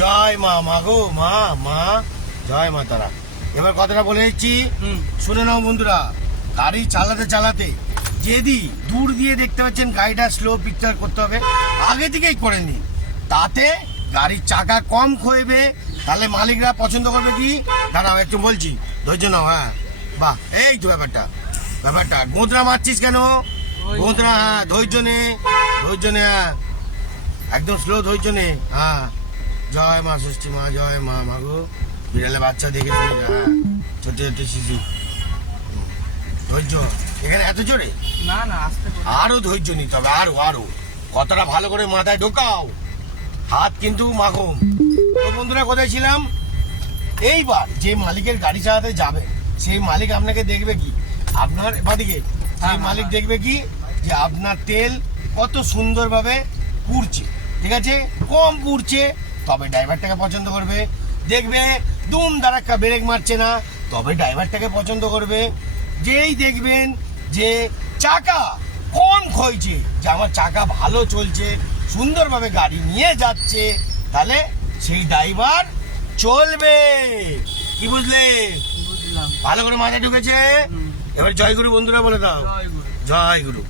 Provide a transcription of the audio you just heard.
জয় মা, মা গো মা, মা জয় মা তারা। এবার কথাটা বলে দিচ্ছি, শুনে নাও বন্ধুরা। গাড়ি চালাতে চালাতে যদি দূর দিয়ে দেখতে পাচ্ছেন গাড়িটা স্লো পিকচার করতে হবে, আগে থেকেই করে নিন, তাতে গাড়ির চাকা কম ক্ষয়বে। তাহলে মালিকরা পছন্দ করবে কি, দাঁড়াও একটু বলছি, ধৈর্য নাও। হ্যাঁ বাহ, এই তো ব্যাপারটা গোঁতরা মারছিস কেন? গোঁতরা, হ্যাঁ ধৈর্য নে, ধৈর্য নে, হ্যাঁ একদম স্লো ধৈর্য নে। হ্যাঁ জয় মা ষষ্ঠী মা, জয় মা, মাগো বিড়ালে বাচ্চা দেখে শুনে, হ্যাঁ ছোট ছোট শিশু। ধৈর্য, এখানে এত জোরে না না, আস্তে করে। আরো ধৈর্য নিতে হবে, আরো আরো কথাটা ভালো করে মাথায় ঢোকাও, হাত কিন্তু মাখুম। তো বন্ধুরা কোথায় ছিলাম? এইবার যে মালিকের গাড়ি চালাতে যাবে, সেই মালিক আপনাকে দেখবে কি, আপনার বাদিকে সেই মালিক দেখবে কি, যে আপনার তেল কত সুন্দরভাবে পুড়ছে, ঠিক আছে, কম পুড়ছে, তবে ড্রাইভারটাকে পছন্দ করবে। দেখবে দুম দাঁড়াক্কা ব্রেক মারছে না, তবে ড্রাইভারটাকে পছন্দ করবে। যেই দেখবেন যে চাকা কম ক্ষয়ছে, যে আমার চাকা ভালো চলছে, সুন্দরভাবে গাড়ি নিয়ে যাচ্ছে, তাহলে সেই ড্রাইভার চলবে। কি বুঝলে? বুঝলাম। ভালো করে মাথায় ঢুকেছে? এবার জয় গুরু বন্ধুরা বলে দাও, জয় গুরু। জয় গুরু।